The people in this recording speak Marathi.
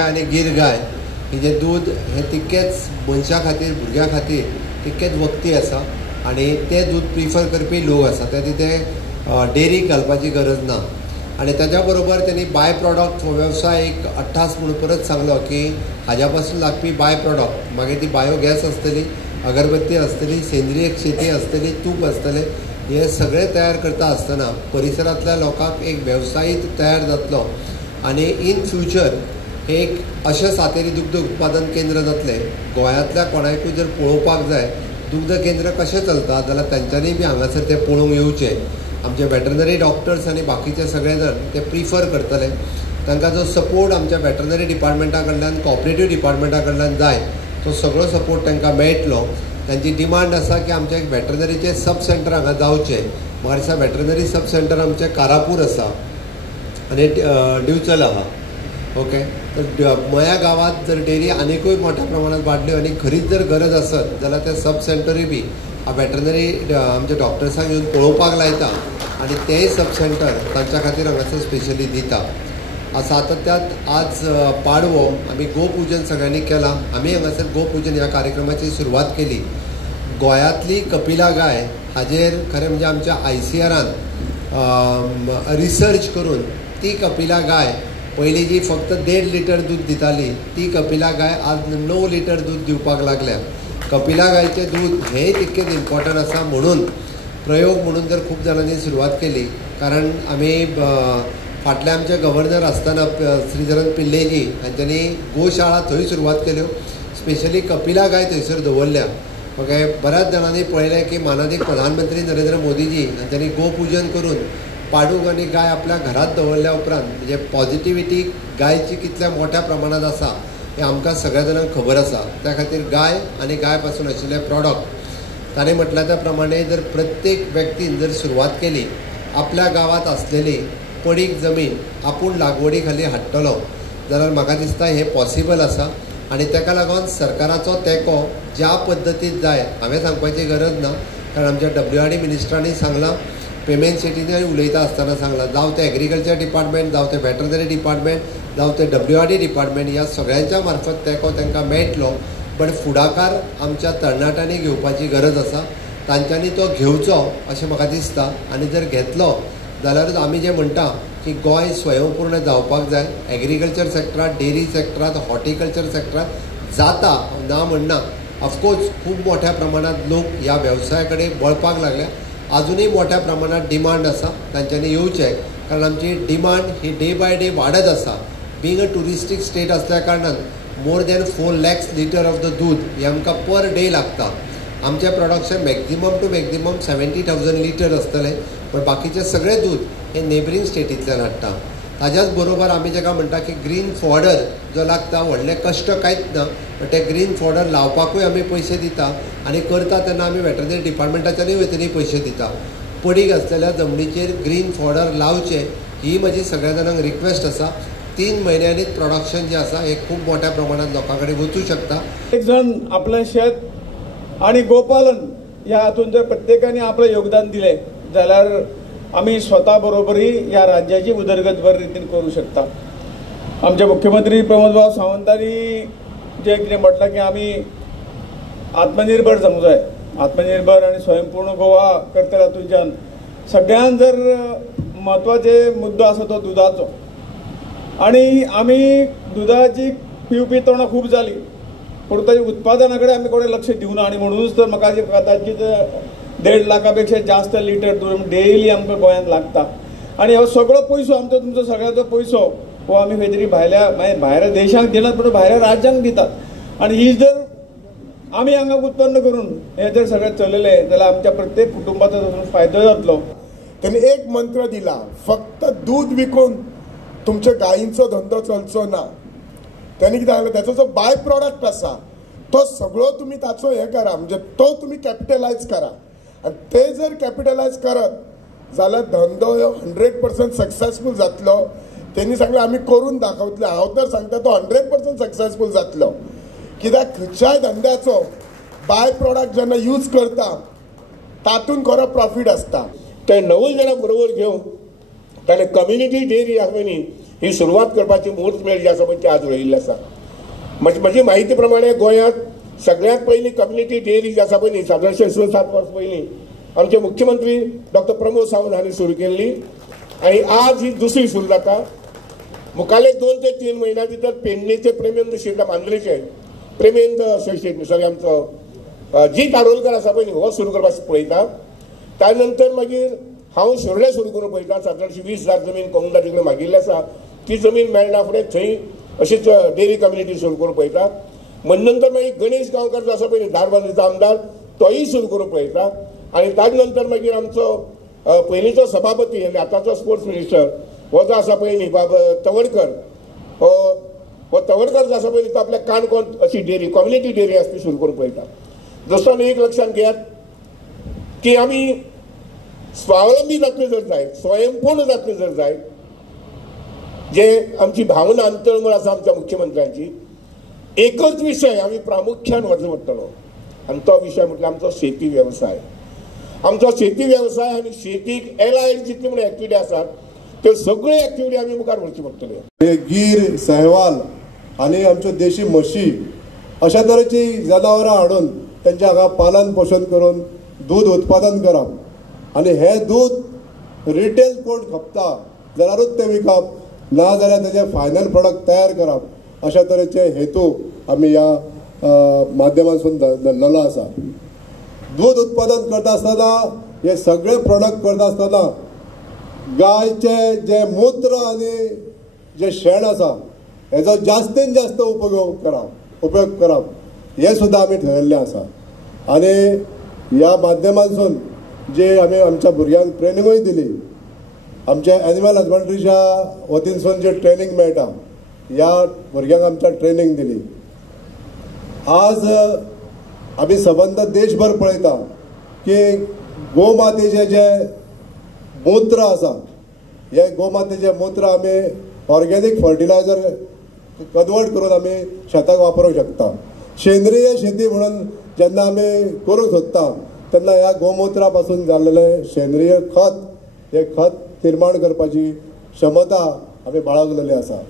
आणि गीर गाय ही जे दूध हे तितकेच मनशा खातीर भुरग्यां खातीर तितकेच वखदी आसा आणि ते दूध प्रिफर करपी लोक आसा ते तिथे डेरी घालपाची गरज ना आणि त्याच्या बरोबर त्यांनी बाय प्रॉडक्ट वेवसाय एक 28 म्हणून परत सांगलो की हाज्या पासून लागपी बाय प्रॉडक्ट मागीर ती बायोगॅस आसतली, अगरबत्ती आसतली, सेंद्रीय शेती आसतली, तूप आसतलें, हे सगळे तयार करता आसतना परिसरांतल्या लोकांक एक वेवसायीत तयार जातलो आणि इन फ्युचर एक अशें सातेरी दुग्ध उत्पादन केंद्र जातलें. गोंयांतल्या कोणाकूय जर पळोवपाक जाय दुग्ध केंद्र कशें चलता जाल्यार तांच्यांनी बी हांगासर ते पळोवंक येवचें. आमचे वेटरनरी डॉक्टर्स आनी बाकीचे सगळे जाण ते प्रिफर करतले. तांकां जो सपोर्ट आमच्या वेटरनरी डिपार्टमेंटा कडल्यान कोऑपरेटीव डिपार्टमेंटा कडल्यान जाय तो सगळो सपोर्ट तांकां मेळटलो. तांची डिमांड आसा की आमचे एक वेटरनरीचे सब सेंटर हांगा जावचें. म्हाका दिसता वेटरनरी सब सेंटर आमचे कारापूर आसा आनी दिवचल आहा. ओके, तर मया गांवांत जर डेरी आनिकूय मोठ्या प्रमाणात वाडल्यो आनी खरीच जर गरज आसत जाल्यार ते सब सेंटरूय बी वेटरनरी आमच्या डॉक्टर्सांक येवन पळोवपाक लायता आनी तेय सब सेंटर तांच्या खातीर हांगासर स्पेशली दिता. सातत्यात आज पाडवो आमी गोपुजन सगळ्यांनी केलां. आमी हांगासर गोपुजन ह्या कार्यक्रमाची सुरवात केली. गोंयांतली कपिला गाय हाजेर खरें म्हणजे आमच्या ICRान रिसर्च करून ती कपिला गाय पयलीं जी फक्त 1.5 लिटर दूध दिताली ती कपिला गाय आज 9 लिटर दूध दिवपाक लागल्या. कपिला गायचें दूध हेंय तितकेंच इम्पॉर्टंट आसा म्हणून प्रयोग म्हणून जर खूब जाणांनी सुरवात केली. कारण आमी फाटल्या आमचे गव्हर्नर आसतना श्रीधरन पिल्लेजी हांच्यांनी गोशाळा थंय सुरवात केल्यो. स्पेशली कपिला गाय थंयसर दवरल्या. ओके, बऱ्याच जाणांनी पळयलें की माननीय प्रधानमंत्री नरेंद्र मोदीजी हांच्यांनी गोपुजन करून पाडूक आनी गाय आपल्या घरांत दवरल्या उपरांत म्हणजे पॉझिटिव्हिटी गायची कितल्या मोठ्या प्रमाणात आसा हें आमकां सगळ्या जाणांक खबर आसा. त्या खातीर गाय आनी गाय पासून आशिल्ले प्रॉडक्ट ताणें म्हटल्या त्या प्रमाणे जर प्रत्येक व्यक्तीन जर सुरवात केली आपल्या गांवांत आसलेली पडीक जमीन आपूण लागवडी खाली हाडटलो जाल्यार म्हाका दिसता हें पॉसिबल आसा. आनी ताका लागून सरकाराचो तेंको ज्या पद्दतीन जाय हांवें सांगपाची गरज ना. कारण आमच्या WRD मिनिस्टरांनी सांगलां, पेमेंट सिटींतूय उलयता आसतना सांगलां, जावं ते एग्रीकल्चर डिपार्टमेंट, जावं ते वेटरनरी डिपार्टमेंट, जावं ते WRD डिपार्टमेंट, ह्या सगळ्यांच्या मार्फत तेंको तांकां मेळटलो. पण फुडाकार आमच्या तरणाट्यांनी घेवपाची गरज आसा. तांच्यांनी तो घेवचो अशें म्हाका दिसता. आनी जर घेतलो जाल्यारूच आमी जें म्हणटा की गोंय स्वयंपूर्ण जावपाक जाय. एग्रीकल्चर सेक्टरांत, डेरी सेक्टरांत, हॉर्टिकल्चर सेक्टरांत जाता ना म्हणना. ऑफकोर्स खूब मोठ्या प्रमाणात लोक ह्या वेवसाया कडेन वळपाक लागल्या. अजूनही मोठ्या प्रमाणात डिमांड आसा, तांच्यांनी येवचें. कारण आमची डिमांड ही डे बाय डे वाडत आसा. बींग अ टुरिस्टीक स्टेट असल्या कारणान more than 4 lakhs litre of the दूध हे आमकां पर डे लागता. आमचें production maximum to maximum 70,000 litre आसतलें. पण बाकीचें सगळें दूध हे नेबरींग स्टेटींतल्यान हाडटा. ताच्याच बरोबर आमी जाका म्हणटा की ग्रीन फॉडर जो लागता, व्हडले कश्ट कांयच ना. पण ते ग्रीन फॉडर लावपाकूय आमी पयशे दिता आनी करता तेन्ना आमी वेटरनरी डिपार्टमेंटाच्यानूय वतीनूय पयशे दिता. पडीक आसलेल्या जमनीचेर ग्रीन फॉडर लावचें ही म्हजी सगळ्या जाणांक रिक्वेस्ट आसा. 3 म्हयन्यांनीच प्रोडक्शन जें आसा हें खूब मोठ्या प्रमाणात लोकां कडेन वचूं शकता. एक जण आपलें शेत आनी गोपालन ह्या हातूंत जर प्रत्येकाने आपलें योगदान दिलें जाल्यार आमी स्वता बरोबरय ह्या राज्याची उदरगत बरे रितीन करूं शकता. आमचे मुख्यमंत्री प्रमोद सावंतांनी जे कितें म्हटलां की आमी आत्मनिर्भर जावंक जाय. आत्मनिर्भर आनी स्वयंपूर्ण गोवा करतले हातूंतल्यान सगळ्यान जर म्हत्वाचे मुद्दो आसा तो दुदाचो. आनी आमी दुदाची पिवपी तोंडां खूब जाली पूण ताच्या उत्पादना कडेन आमी कोणें लक्ष दिवना. आनी म्हणूनच तर म्हाका कदाचित 1.5 लाखापेक्षा जास्त लिटर दूद डेली आमकां गोंयांत लागता. आनी हो सगळो पयसो आमचो तुमचो सगळ्याचो पयसो हो आमी खंय तरी भायल्या देशांक दिनात पूण भायल्या राज्यांक दितात. आनी ही जर आमी हांगा उत्पन्न करून हे जर सगळें चलयलें जाल्यार आमच्या प्रत्येक कुटुंबाचो फायदो जातलो. त्यांनी एक मंत्र दिला, फक्त दूध विकून तुमच्या गायींचो धंदो चलचो ना. त्यांनी कितें सांगलें, त्याचो जो बाय प्रॉडक्ट आसा तो सगळो तुम्ही ताचो हे करा, म्हणजे तो तुम्ही कॅपिटलायज करा. आणि ते जर कॅपिटलायज करत जाल्यार धंदो 100% सक्सेसफूल जातलो. त्यांनी सांगलें आमी करून दाखवतले. हांव तर सांगता तो 100% सक्सेसफूल जातलो. कित्याक खंयच्याय धंद्याचो बाय प्रॉडक्ट जेन्ना यूज करता तातूंत खरो प्रॉफिट आसता. ते 9 जाणां बरोबर घेवन ताणें कम्युनिटी डेअरी आसा न्ही ही सुरवात करपाची मुहूर्त मेळ जी आसा पळय ती आज रोयिल्ली आसा. म्हजी म्हायती प्रमाणे गोंयांत सगळ्यात पयली कम्युनिटी डेअरी जी आसा पळय न्ही सादारणशे 6-7 वर्सां पयलीं आमचे मुख्यमंत्री डॉक्टर प्रमोद सावंत हांणी सुरू केल्ली आनी आज ही दुसरी सुरू जाता. मुखाले 2 ते 3 म्हयन्या भितर पेडणेचे प्रेमेंद्र शेट मांद्रेचे प्रेमेंद्र शेट सॉरी आमचो जी कारोलकर आसा पळय न्ही हो सुरू करपाक पळयता. त्या नंतर मागीर हांव शिरोड्या सुरू करून पळयता. सादारणशी 20,000 जमीन कोंगुंडा तिकडे मागिल्ली आसा. ती जमीन मेळना फुडें थंय अशीच डेअरी कम्युनिटी सुरू करून पळयता. नंतर मागीर गणेश गांवकर जो आसा पळय न्ही धारबांदीचो आमदार तोय सुरू करून पळयता. आनी ताजे नंतर मागीर आमचो पयलींचो सभापती आनी आतांचो स्पोर्ट्स मिनिस्टर हो जो आसा पळय न्ही बाब तवडकर हो तवडकर जो आसा पळय न्ही तो आपल्या काणकोण अशी डेअरी कम्युनिटी डेअरी आसा ती सुरू करून पळयता. जसो आमी एक लक्षात घेयात की आमी स्वावलंबी जातले जर जायत स्वयंपूर्ण जातले जर जायत जे आमची भावना अंतर्मन आसा आमच्या मुख्यमंत्र्यांची एकच विशय आमी प्रामुख्यान व्हरचो पडटलो आनी तो विशय म्हटल्यार आमचो शेती वेवसाय. आमचो शेती वेवसाय आनी शेतीक एलायड जितले म्हणून एक्टिविटी आसात त्यो सगळ्यो एक्टिविटी आमी मुखार व्हरच्यो पडटल्यो. गीर सहवाल आनी आमच्यो देशी म्हशी अशा तरेची जनावरां हाडून तेंचे हांगा पालन पोषण करून दूध उत्पादन करप आनी हे दूध रिटेल कोण खपता जाल्यारूच ते विकप ना जाल्यार तेजे फायनल प्रोडक्ट तयार करप अशा तरेचे हेतू आमी ह्या माध्यमांतसून धरलेलो आसा. दूध उत्पादन करता आसतना हे सगळे प्रोडक्ट करता आसतना गायचे जे मूत्र आनी जे शेण आसा हेजो जास्तीत जास्त उपयोग करप हे सुद्दां आमी ठरयल्लें आसा. आनी ह्या माध्यमांतसून जे आमी आमच्या भुरग्यांक ट्रेनिंगूय दिली आमच्या एनिमल हजबंड्रीच्या वतीनसून जे ट्रेनिंग मेळटा ह्या भुरग्यांक आमच्या ट्रेनिंग दिली. आज आमी सबंद देशभर पळयता की गोमातेचे जे मूत्र आसा हे गोमातेचे मूत्र आमी ऑर्गेनीक फर्टिलायझर कन्वर्ट करून आमी शेताक वापरूंक शकता. सेंद्रीय शेती म्हणून जेन्ना आमी करूंक सोदता तेन्ना ह्या गोमुत्रा पासून जाल्लेले सेंद्रीय खत हे खत निर्माण करपाची क्षमता आमी बाळगलेली आसा.